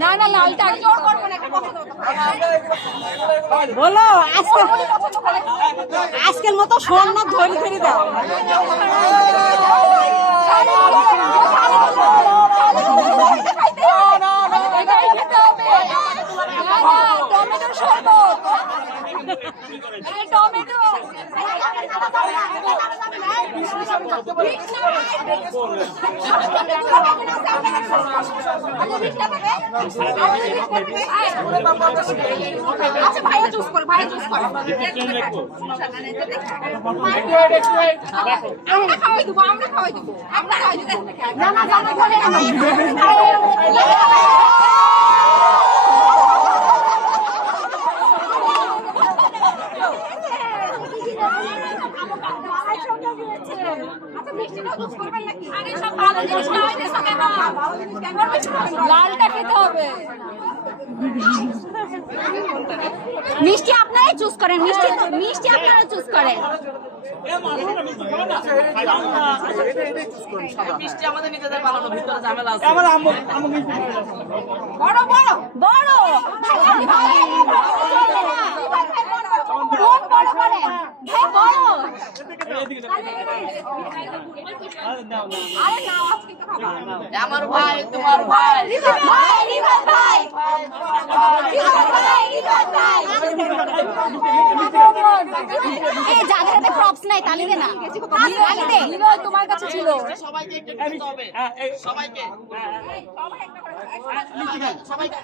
না না লালটা বলো আজকের মতো স্বর্ণ ধরে ধরে দাও। টমেটোর শরবত টমেটো আচ্ছা ভাইয়া চুজ করো ভাইয়া চুজ করো আমরা খাওয়াই দেবো আমরা খাওয়াই দেবো আমরা খাওয়াই দেবো না না জানা করে লালটা খেতে হবে। মিষ্টি আপনারাই চুজ করেন, মিষ্টি মিষ্টি আপনারা চুজ করেন। মিষ্টি আমাদের নিজেদের বানানো, ভিতরে ঝামেলা আছে। বড় বড় বড় বড় করে আমার ভাই তোমার ভাই যাদের হাতে প্রপস নাই তালি দে না, তোমার কাছে ছিল সবাইকে একটু দিতে হবে সবাইকে সবাইকে